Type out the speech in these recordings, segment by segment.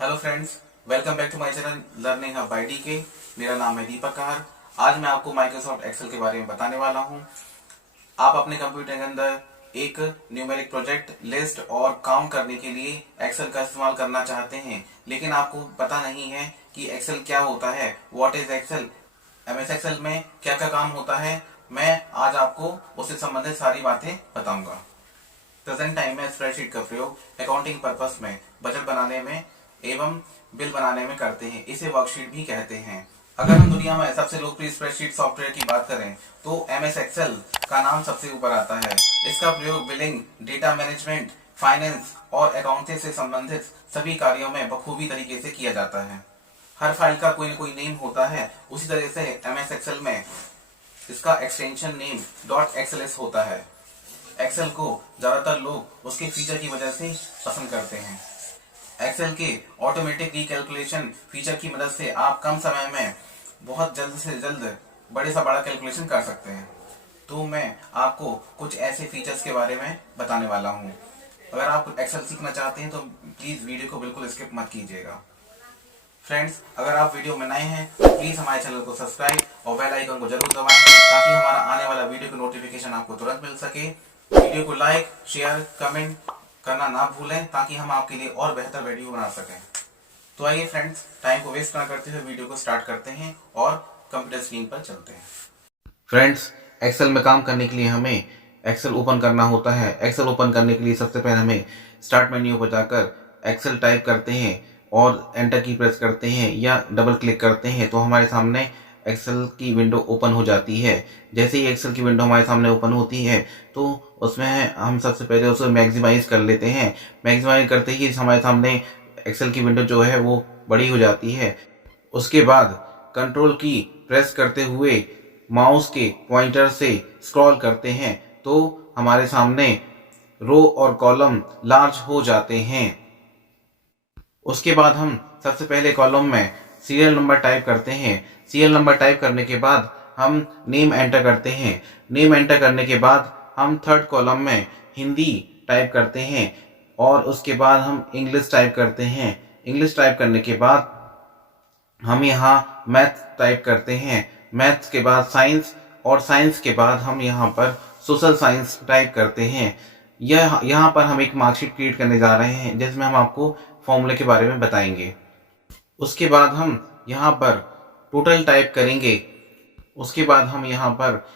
Hello friends, welcome back to my channel learning hub by DK. मेरा नाम है दीपक कहार। आज मैं आपको माइक्रोसॉफ्ट एक्सेल के बारे में बताने वाला हूं। आप अपने कंप्यूटर के अंदर एक न्यूमेरिक प्रोजेक्ट, लिस्ट और काउंट करने के लिए एक्सेल का इस्तेमाल करना चाहते हैं, लेकिन आपको पता नहीं है कि एक्सेल क्या होता है। What is Excel, MS Excel में क्या क्या काम होता है। मैं आज आपको उससे संबंधित सारी बातें बताऊंगा। प्रेजेंट टाइम में स्प्रेडशीट का प्रयोग अकाउंटिंग पर्पस में, बजट बनाने में एवं बिल बनाने में करते हैं। इसे वर्कशीट भी कहते हैं। अगर हम दुनिया में सबसे लोकप्रिय स्प्रेडशीट सॉफ्टवेयर की बात करें तो एमएस एक्सेल का नाम सबसे ऊपर आता है। इसका प्रयोग बिलिंग, डेटा मैनेजमेंट, फाइनेंस और अकाउंटिंग से संबंधित सभी कार्यों में बखूबी तरीके से किया जाता है। हर फाइल का कोई न कोई नेम होता है। उसी तरह से एमएस एक्सेल में इसका एक्सटेंशन नेम .xls होता है। एक्सेल को ज्यादातर लोग उसके फीचर की वजह से पसंद करते हैं। एक्सेल के ऑटोमेटिक रिकैलकुलेशन फीचर की मदद से आप कम समय में बहुत जल्द से जल्द बड़े से बड़ा कैलकुलेशन कर सकते हैं। तो मैं आपको कुछ ऐसे फीचर्स के बारे में बताने वाला हूँ। अगर आप एक्सेल सीखना चाहते हैं तो प्लीज वीडियो को बिल्कुल स्किप मत कीजिएगा। फ्रेंड्स, अगर आप वीडियो में नए हैं तो प्लीज हमारे चैनल को सब्सक्राइब और बेल आइकन को जरूर दबाएं, ताकि हमारा आने वाला वीडियो की नोटिफिकेशन आपको तुरंत मिल सके। वीडियो को लाइक, शेयर, कमेंट करना ना भूलें, ताकि हम आपके लिए और बेहतर वीडियो बना सकें। तो आइए फ्रेंड्स, टाइम को वेस्ट ना करते हुए वीडियो को स्टार्ट करते हैं और कंप्यूटर स्क्रीन पर चलते हैं। फ्रेंड्स, एक्सेल में काम करने के लिए हमें एक्सेल ओपन करना होता है। एक्सेल ओपन करने के लिए सबसे पहले हमें स्टार्ट मेन्यू पर जाकर एक्सेल टाइप करते हैं और एंटर की प्रेस करते हैं या डबल क्लिक करते हैं तो हमारे सामने एक्सेल की विंडो ओपन हो जाती है। जैसे ही एक्सेल की विंडो हमारे सामने ओपन होती है तो उसमें हम सबसे पहले उसे मैक्सिमाइज कर लेते हैं। मैक्सिमाइज करते ही हमारे सामने एक्सेल की विंडो जो है वो बड़ी हो जाती है। उसके बाद कंट्रोल की प्रेस करते हुए माउस के पॉइंटर से स्क्रॉल करते हैं तो हमारे सामने रो और कॉलम लार्ज हो जाते हैं। उसके बाद हम सबसे पहले कॉलम में सीरियल नंबर टाइप करते हैं। सीरियल नंबर टाइप करने के बाद हम नेम एंटर करते हैं। नेम एंटर करने के बाद हम थर्ड कॉलम में हिंदी टाइप करते हैं और उसके बाद हम इंग्लिश टाइप करते हैं। इंग्लिश टाइप करने के बाद हम यहाँ मैथ टाइप करते हैं। मैथ्स के बाद साइंस और साइंस के बाद हम यहाँ पर सोशल साइंस टाइप करते हैं। यहाँ पर हम एक मार्कशीट क्रिएट करने जा रहे हैं जिसमें हम आपको फॉर्मूले के बारे में बताएंगे। उसके बाद हम यहाँ पर टोटल टाइप करेंगे। उसके बाद हम यहाँ पर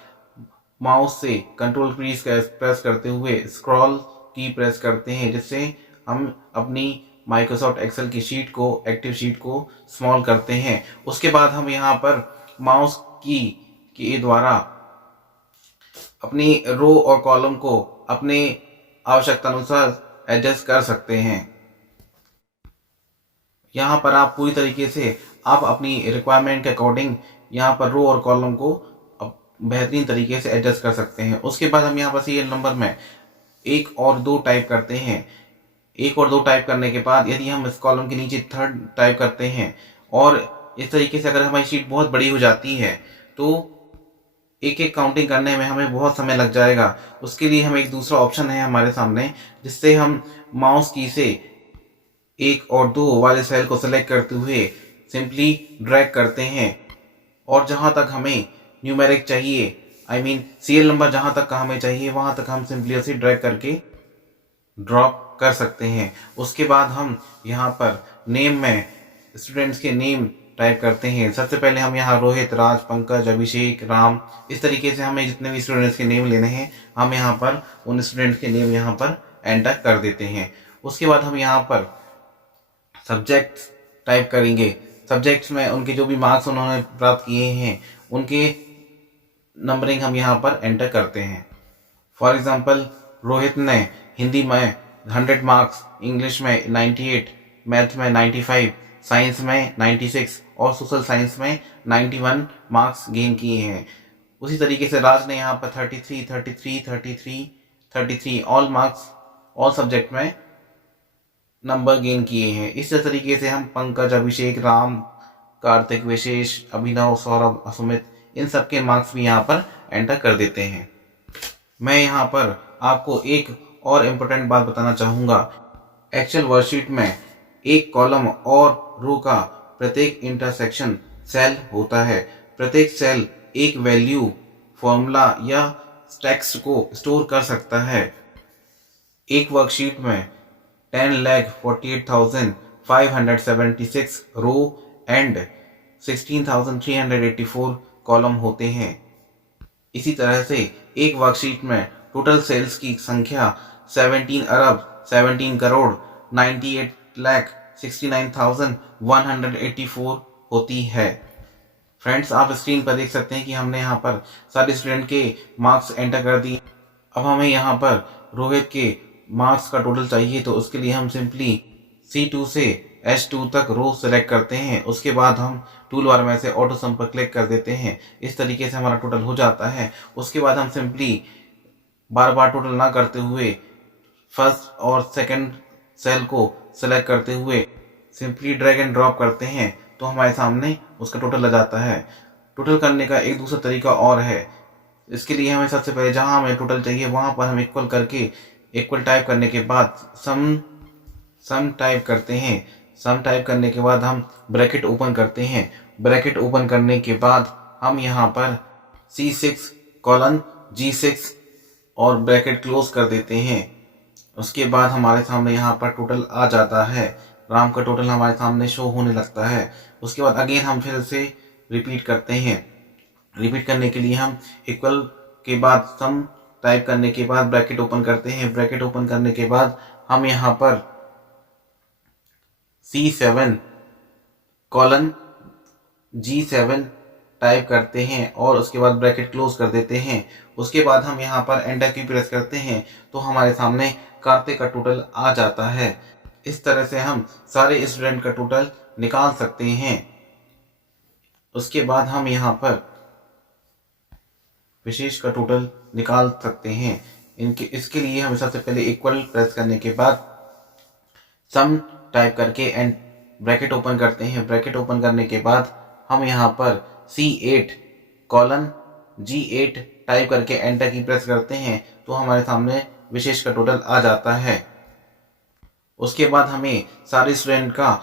माउस से कंट्रोल की प्रेस करते हुए स्क्रॉल की प्रेस करते हैं, जिससे हम अपनी माइक्रोसॉफ्ट एक्सेल की शीट को, एक्टिव शीट को स्मॉल करते हैं। उसके बाद हम यहाँ पर माउस की के द्वारा अपनी रो और कॉलम को अपने आवश्यकता अनुसार एडजस्ट कर सकते हैं। यहाँ पर आप पूरी तरीके से आप अपनी रिक्वायरमेंट के अकॉर्डिंग यहाँ पर रो और कॉलम को बेहतरीन तरीके से एडजस्ट कर सकते हैं। उसके बाद हम यहाँ पर सीरियल नंबर में 1 और 2 टाइप करते हैं। 1 और 2 टाइप करने के बाद यदि हम इस कॉलम के नीचे थर्ड टाइप करते हैं और इस तरीके से अगर हमारी शीट बहुत बड़ी हो जाती है तो एक एक काउंटिंग करने में हमें बहुत समय लग जाएगा। उसके लिए हम एक दूसरा ऑप्शन है हमारे सामने, जिससे हम माउस की से 1 और 2 वाले सेल को सेलेक्ट करते हुए सिंपली ड्रैग करते हैं और जहां तक हमें न्यूमेरिक चाहिए, सीरियल नंबर जहां तक का हमें चाहिए वहां तक हम सिंपली उसे ड्रैग करके ड्रॉप कर सकते हैं। उसके बाद हम यहाँ पर नेम में स्टूडेंट्स के नेम टाइप करते हैं। सबसे पहले हम यहाँ रोहित, राज, पंकज, अभिषेक, राम, इस तरीके से हमें जितने भी स्टूडेंट्स के नेम लेने हैं हम यहाँ पर उन स्टूडेंट्स के नेम यहाँ पर एंटर कर देते हैं। उसके बाद हम यहाँ पर सब्जेक्ट्स टाइप करेंगे। सब्जेक्ट्स में उनके जो भी मार्क्स उन्होंने प्राप्त किए हैं उनके नंबरिंग हम यहाँ पर एंटर करते हैं। फॉर एग्जांपल, रोहित ने हिंदी में 100 मार्क्स, इंग्लिश में 98, मैथ में 95, साइंस में 96 और सोशल साइंस में 91 मार्क्स गेन किए हैं। उसी तरीके से राज ने यहाँ पर 33, 33, 33, 33 ऑल मार्क्स, ऑल सब्जेक्ट में नंबर गेन किए हैं। इस तरीके से हम पंकज, अभिषेक, राम, कार्तिक, विशेष, अभिनव, सौरभ, सुमित, इन सबके मार्क्स भी यहाँ पर एंटर कर देते हैं। मैं यहाँ पर आपको एक और इम्पोर्टेंट बात बताना चाहूँगा। एक्सेल वर्कशीट में एक कॉलम और रो का प्रत्येक इंटरसेक्शन सेल होता है। प्रत्येक सेल एक वैल्यू, फॉर्मूला या टेक्स्ट को स्टोर कर सकता है। एक वर्कशीट में 10,48,576 रो एंड 16,384 कॉलम होते हैं। इसी तरह से एक वर्कशीट में टोटल सेल्स की संख्या 17 अरब 17 करोड़ 98,69,184 होती है। फ्रेंड्स, आप स्क्रीन पर देख सकते हैं कि हमने यहाँ पर सारे स्टूडेंट के मार्क्स एंटर कर दिए। अब हमें यहाँ पर रोहित के मार्क्स का टोटल चाहिए, तो उसके लिए हम सिंपली C2 से H2 तक रो सेलेक्ट करते हैं। उसके बाद हम टूल बार में से ऑटो सम पर क्लिक कर देते हैं। इस तरीके से हमारा टोटल हो जाता है। उसके बाद हम सिंपली बार बार टोटल ना करते हुए फर्स्ट और सेकंड सेल को सेलेक्ट करते हुए सिंपली ड्रैग एंड ड्रॉप करते हैं, तो हमारे सामने उसका टोटल आ जाता है। टोटल करने का एक दूसरा तरीका और है। इसके लिए हमें सबसे पहले जहां हमें टोटल चाहिए वहां पर हम इक्वल करके इक्वल टाइप करने के बाद सम टाइप करते हैं। सम टाइप करने के बाद हम ब्रैकेट ओपन करते हैं। ब्रैकेट ओपन करने के बाद हम यहाँ पर C6 कॉलन G6 और ब्रैकेट क्लोज कर देते हैं। उसके बाद हमारे सामने यहाँ पर टोटल आ जाता है। राम का टोटल हमारे सामने शो होने लगता है। उसके बाद अगेन हम फिर से रिपीट करते हैं। रिपीट करने के लिए हम इक्वल के बाद सम टाइप करने के बाद ब्रैकेट ओपन करते हैं। ब्रैकेट ओपन करने के बाद हम यहाँ पर C7 कॉलन G7 टाइप करते हैं और उसके बाद ब्रैकेट क्लोज कर देते हैं। उसके बाद हम यहाँ पर एंटर की प्रेस करते हैं, तो हमारे सामने कार्तिक का टोटल आ जाता है। इस तरह से हम सारे स्टूडेंट का टोटल निकाल सकते हैं। उसके बाद हम यहाँ पर विशेष का टोटल निकाल सकते हैं। इसके लिए हमें सबसे पहले इक्वल प्रेस करने के बाद सम टाइप करके एंड ब्रैकेट ओपन करते हैं। ब्रैकेट ओपन करने के बाद हम यहाँ पर C8 कॉलन G8 टाइप करके एंटर की प्रेस करते हैं, तो हमारे सामने विशेष का टोटल आ जाता है। उसके बाद हमें सारे स्टूडेंट का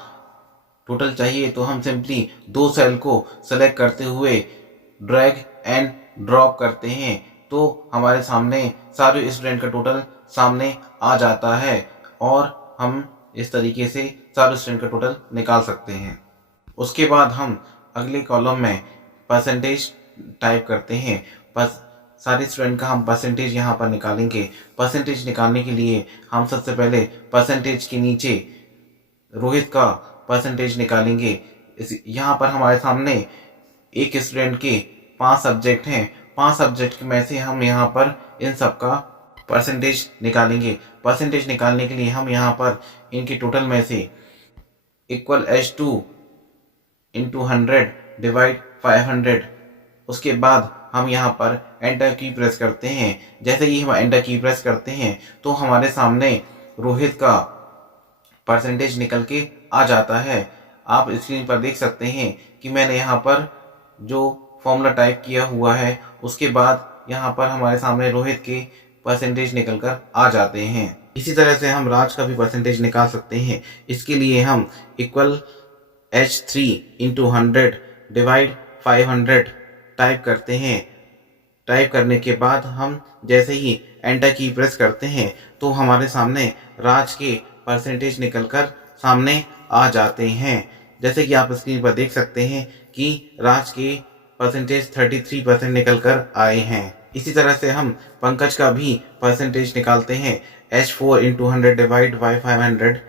टोटल चाहिए, तो हम सिंपली दो सेल को सेलेक्ट करते हुए ड्रैग एंड ड्रॉप करते हैं, तो हमारे सामने सारे स्टूडेंट का टोटल सामने आ जाता है और हम इस तरीके से सारे स्टूडेंट का टोटल निकाल सकते हैं। उसके बाद हम अगले कॉलम में परसेंटेज टाइप करते हैं। बस सारे स्टूडेंट का हम परसेंटेज यहाँ पर निकालेंगे। परसेंटेज निकालने के लिए हम सबसे पहले परसेंटेज के नीचे रोहित का परसेंटेज निकालेंगे। यहाँ पर हमारे सामने एक स्टूडेंट के 5 सब्जेक्ट हैं। 5 सब्जेक्ट में से हम यहाँ पर इन सब का परसेंटेज निकालेंगे। परसेंटेज निकालने के लिए हम यहाँ पर इनके टोटल में से इक्वल H2 इंटू 100 डिवाइड 500। उसके बाद हम यहाँ पर एंटर की प्रेस करते हैं। जैसे ही हम एंटर की प्रेस करते हैं, तो हमारे सामने रोहित का परसेंटेज निकल के आ जाता है। आप स्क्रीन पर देख सकते हैं कि मैंने यहाँ पर जो फॉर्मूला टाइप किया हुआ है, उसके बाद यहाँ पर हमारे सामने रोहित के परसेंटेज निकल कर आ जाते हैं। इसी तरह से हम राज का भी परसेंटेज निकाल सकते हैं। इसके लिए हम equal H3 into 100 divide 500 type करते हैं। टाइप करने के बाद हम जैसे ही एंटर की प्रेस करते हैं, तो हमारे सामने राज के परसेंटेज निकलकर सामने आ जाते हैं। जैसे कि आप स्क्रीन पर देख सकते हैं कि राज के परसेंटेज 33% निकल कर आए हैं। इसी तरह से हम पंकज का भी परसेंटेज निकालते हैं। H4 into 100 divide by 500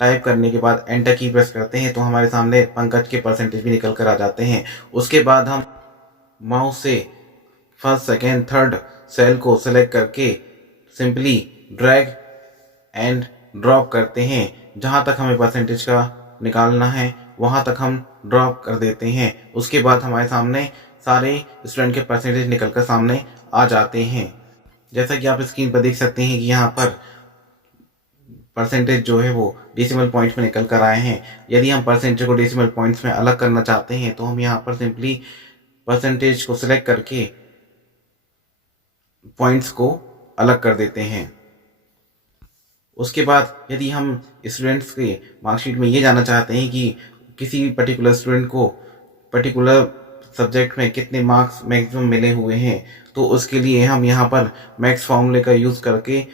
type करने के बाद एंटर की प्रेस करते हैं, तो हमारे सामने पंकज के परसेंटेज भी निकल कर आ जाते हैं। उसके बाद हम माउस से फर्स्ट, सेकेंड, थर्ड सेल को सेलेक्ट करके सिंपली ड्रैग एंड ड्रॉप करते हैं। जहां तक हमें परसेंटेज का निकालना है वहां तक हम ड्रॉप कर देते हैं। उसके बाद हमारे सामने सारे स्टूडेंट के परसेंटेज निकलकर सामने आ जाते हैं। जैसा कि आप स्क्रीन पर देख सकते हैं कि यहाँ पर परसेंटेज जो है वो डेसिमल पॉइंट्स में निकल कर आए हैं। यदि हम परसेंटेज को डेसिमल पॉइंट्स में अलग करना चाहते हैं, तो हम यहाँ पर सिंपली परसेंटेज को सिलेक्ट करके पॉइंट्स को अलग कर देते हैं। उसके बाद यदि हम स्टूडेंट्स के मार्कशीट में ये जानना चाहते हैं कि किसी भी पर्टिकुलर स्टूडेंट को पर्टिकुलर सब्जेक्ट में कितने मार्क्स मैक्सिमम मिले हुए हैं, तो उसके लिए हम यहाँ पर मैक्स फॉर्मूले का यूज़ करके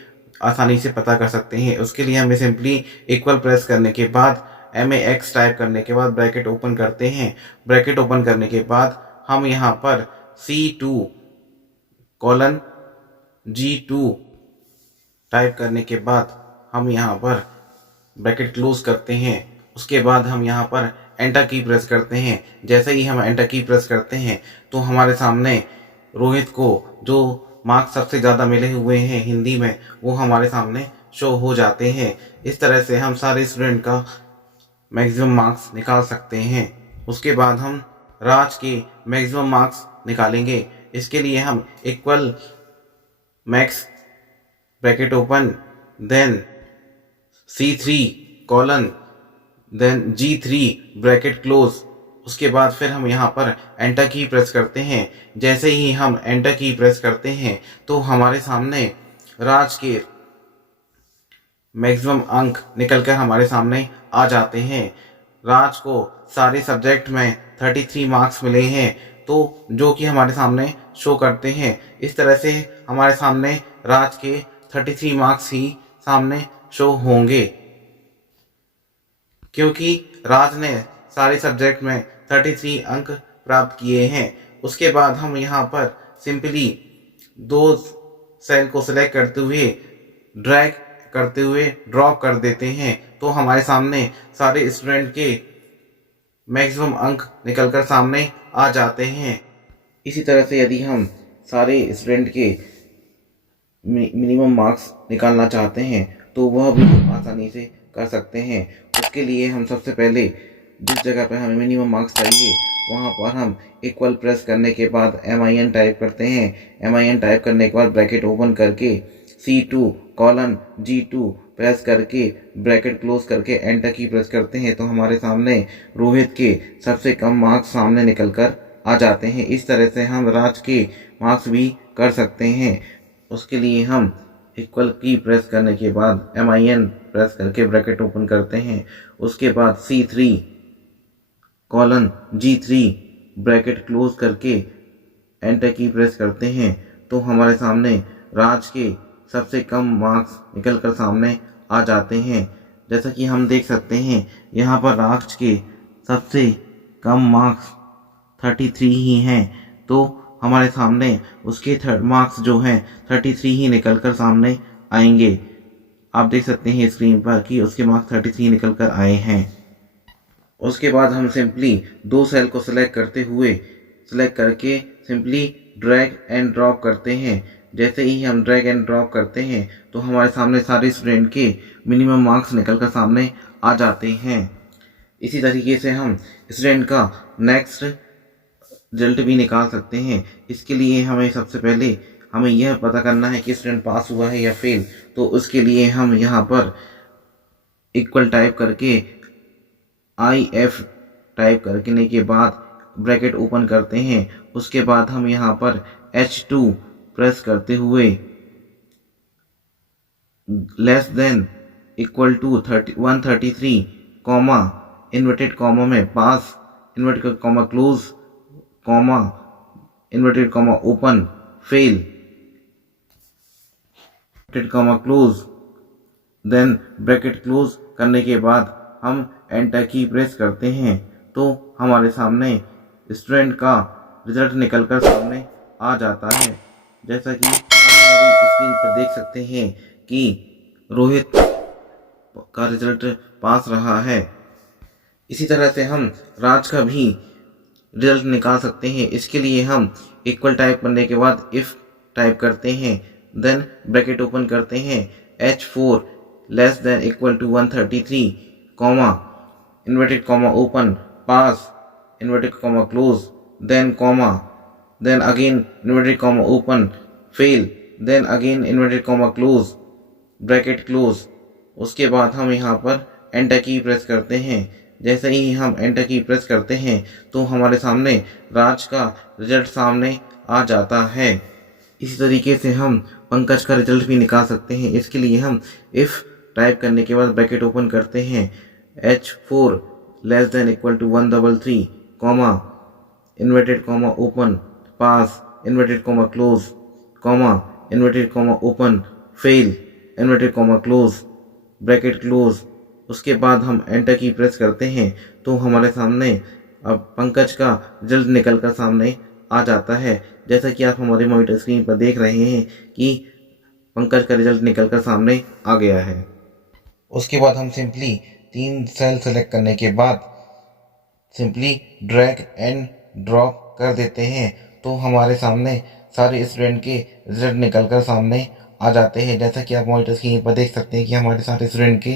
आसानी से पता कर सकते हैं। उसके लिए हमें सिंपली इक्वल प्रेस करने के बाद MAX टाइप करने के बाद ब्रैकेट ओपन करते हैं। ब्रैकेट ओपन करने के बाद हम यहाँ पर C2 कॉलन G2 टाइप करने के बाद हम यहाँ पर ब्रैकेट क्लोज करते हैं। उसके बाद हम यहाँ पर एंटर की प्रेस करते हैं। जैसे ही हम एंटर की प्रेस करते हैं तो हमारे सामने रोहित को जो मार्क्स सबसे ज़्यादा मिले हुए हैं हिंदी में, वो हमारे सामने शो हो जाते हैं। इस तरह से हम सारे स्टूडेंट का मैक्सिमम मार्क्स निकाल सकते हैं। उसके बाद हम राज के मैक्सिमम मार्क्स निकालेंगे। इसके लिए हम equal max bracket open then C3 colon then G3 bracket close. उसके बाद फिर हम यहाँ पर एंटर की प्रेस करते हैं। जैसे ही हम एंटर की प्रेस करते हैं तो हमारे सामने राज के मैक्सिमम अंक निकलकर हमारे सामने आ जाते हैं। राज को सारे सब्जेक्ट में 33 मार्क्स मिले हैं, तो जो कि हमारे सामने शो करते हैं। इस तरह से हमारे सामने राज के 33 मार्क्स ही सामने शो होंगे, क्योंकि राज ने सारे सब्जेक्ट में 33 अंक प्राप्त किए हैं। उसके बाद हम यहाँ पर सिंपली दो सेल को सिलेक्ट करते हुए ड्रैग करते हुए ड्रॉप कर देते हैं, तो हमारे सामने सारे स्टूडेंट के मैक्सिमम अंक निकलकर सामने आ जाते हैं। इसी तरह से यदि हम सारे स्टूडेंट के मिनिमम मार्क्स निकालना चाहते हैं तो वह भी आसानी से कर सकते हैं। उसके लिए हम सबसे पहले जिस जगह पर हमें मिनिमम मार्क्स चाहिए वहाँ पर हम इक्वल प्रेस करने के बाद MIN टाइप करते हैं। MIN टाइप करने के बाद ब्रैकेट ओपन करके C2 कॉलन G2 प्रेस करके ब्रैकेट क्लोज करके एंटर की प्रेस करते हैं, तो हमारे सामने रोहित के सबसे कम मार्क्स सामने निकल कर आ जाते हैं। इस तरह से हम राज के मार्क्स भी कर सकते हैं। उसके लिए हम इक्वल की प्रेस करने के बाद MIN प्रेस करके ब्रैकेट ओपन करते हैं। उसके बाद C3 colon G3 bracket close करके एंटर की प्रेस करते हैं, तो हमारे सामने राज के सबसे कम मार्क्स निकलकर सामने आ जाते हैं। जैसा कि हम देख सकते हैं यहाँ पर राज के सबसे कम मार्क्स 33 ही हैं, तो हमारे सामने उसके मार्क्स जो हैं 33 ही निकलकर सामने आएंगे। आप देख सकते हैं स्क्रीन पर कि उसके मार्क्स 33 निकल कर आए हैं। उसके बाद हम सिंपली दो सेल को सिलेक्ट करके सिंपली ड्रैग एंड ड्रॉप करते हैं। जैसे ही हम ड्रैग एंड ड्रॉप करते हैं तो हमारे सामने सारे स्टूडेंट के मिनिमम मार्क्स निकल कर सामने आ जाते हैं। इसी तरीके से हम स्टूडेंट का नेक्स्ट रिजल्ट भी निकाल सकते हैं। इसके लिए हमें सबसे पहले हमें यह पता करना है कि स्टूडेंट पास हुआ है या फेल, तो उसके लिए हम यहाँ पर इक्वल टाइप करके IF टाइप करने के बाद ब्रैकेट ओपन करते हैं। उसके बाद हम यहाँ पर H2 प्रेस करते हुए less than equal to 133 comma inverted comma में pass inverted comma close comma inverted comma open fail inverted comma close then bracket close करने के बाद हम एंटर की प्रेस करते हैं, तो हमारे सामने स्टूडेंट का रिजल्ट निकलकर सामने आ जाता है। जैसा कि आप स्क्रीन पर देख सकते हैं कि रोहित का रिजल्ट पास रहा है। इसी तरह से हम राज का भी रिजल्ट निकाल सकते हैं। इसके लिए हम इक्वल टाइप करने के बाद इफ टाइप करते हैं, देन ब्रैकेट ओपन करते हैं, H4 less than equal to 133 comma inverted comma open pass inverted comma close then comma then again inverted comma open fail then again inverted comma close bracket close. उसके बाद हम यहाँ पर enter की press करते हैं। जैसे ही हम एंटर की प्रेस करते हैं तो हमारे सामने राज का रिजल्ट सामने आ जाता है। इसी तरीके से हम पंकज का रिजल्ट भी निकाल सकते हैं। इसके लिए हम इफ़ टाइप करने के बाद ब्रैकेट ओपन करते हैं, H4 less than equal to 133 comma inverted comma open pass inverted comma close comma inverted comma open fail inverted comma close bracket close. उसके बाद हम एंटर की प्रेस करते हैं तो हमारे सामने अब पंकज का रिजल्ट निकल कर सामने आ जाता है। जैसा कि आप हमारे मॉनिटर स्क्रीन पर देख रहे हैं कि पंकज का रिजल्ट निकल कर सामने आ गया है। उसके बाद हम सिंपली 3 सेल सेलेक्ट करने के बाद सिंपली ड्रैग एंड ड्रॉप कर देते हैं तो हमारे सामने सारे स्टूडेंट के रिजल्ट निकल कर सामने आ जाते हैं। जैसा कि आप मॉनिटर स्क्रीन पर देख सकते हैं कि हमारे सारे स्टूडेंट के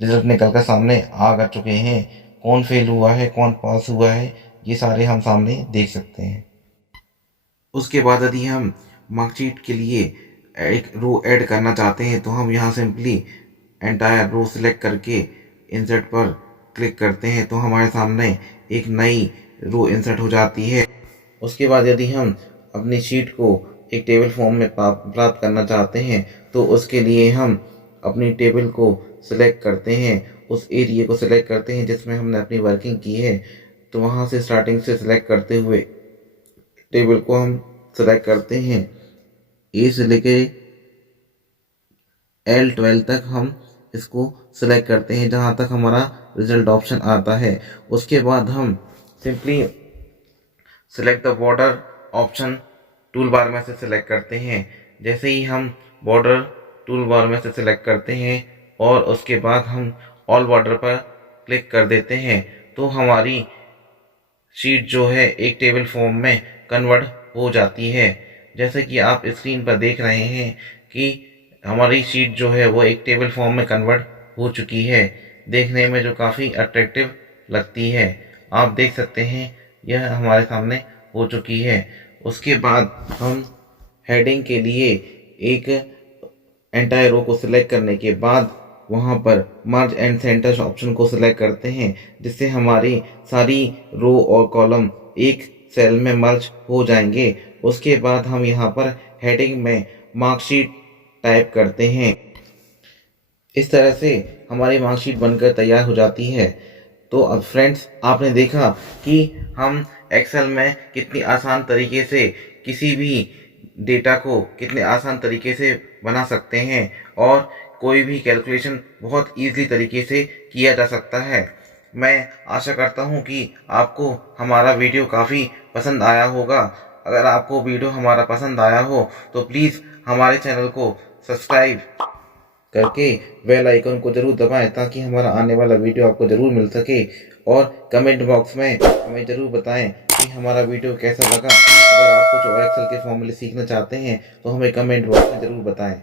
रिजल्ट निकल कर सामने आ चुके हैं। कौन फेल हुआ है, कौन पास हुआ है, ये सारे हम सामने देख सकते हैं। उसके बाद यदि हम मार्कशीट के लिए एक रो ऐड करना चाहते हैं तो हम यहाँ सिंपली एंटायर रो सिलेक्ट करके इंसर्ट पर क्लिक करते हैं तो हमारे सामने एक नई रो इंसर्ट हो जाती है। उसके बाद यदि हम अपनी शीट को एक टेबल फॉर्म में प्राप्त करना चाहते हैं तो उसके लिए हम अपनी टेबल को सिलेक्ट करते हैं, उस एरिया को सिलेक्ट करते हैं जिसमें हमने अपनी वर्किंग की है। तो वहाँ से स्टार्टिंग से सिलेक्ट करते हुए टेबल को हम सिलेक्ट करते हैं, ए से लेके L12 तक हम इसको सिलेक्ट करते हैं जहाँ तक हमारा रिजल्ट ऑप्शन आता है। उसके बाद हम simply select the border option tool bar में से सिलेक्ट करते हैं। जैसे ही हम बॉर्डर टूल बार में से सिलेक्ट करते हैं और उसके बाद हम ऑल बॉर्डर पर क्लिक कर देते हैं तो हमारी शीट जो है एक टेबल फॉर्म में कन्वर्ट हो जाती है। जैसे कि आप स्क्रीन पर देख रहे हैं कि हमारी शीट जो है वो एक टेबल फॉर्म में कन्वर्ट हो चुकी है, देखने में जो काफ़ी अट्रैक्टिव लगती है। आप देख सकते हैं यह हमारे सामने हो चुकी है। उसके बाद हम हेडिंग के लिए एक एंटायर रो को सिलेक्ट करने के बाद वहाँ पर मर्ज एंड सेंटर ऑप्शन को सिलेक्ट करते हैं जिससे हमारी सारी रो और कॉलम एक सेल में मर्ज हो जाएंगे। उसके बाद हम यहाँ पर हेडिंग में मार्कशीट टाइप करते हैं। इस तरह से हमारी मार्कशीट बनकर तैयार हो जाती है। तो अब फ्रेंड्स, आपने देखा कि हम एक्सेल में कितनी आसान तरीके से किसी भी डेटा को कितने आसान तरीके से बना सकते हैं और कोई भी कैलकुलेशन बहुत ईज़िली तरीके से किया जा सकता है। मैं आशा करता हूं कि आपको हमारा वीडियो काफ़ी पसंद आया होगा। अगर आपको वीडियो हमारा पसंद आया हो तो प्लीज़ हमारे चैनल को सब्सक्राइब करके बेल आइकन को ज़रूर दबाएं ताकि हमारा आने वाला वीडियो आपको ज़रूर मिल सके। और कमेंट बॉक्स में हमें ज़रूर बताएं कि हमारा वीडियो कैसा लगा। अगर आप कुछ और एक्सेल के फॉर्मूले सीखना चाहते हैं तो हमें कमेंट बॉक्स में ज़रूर बताएं।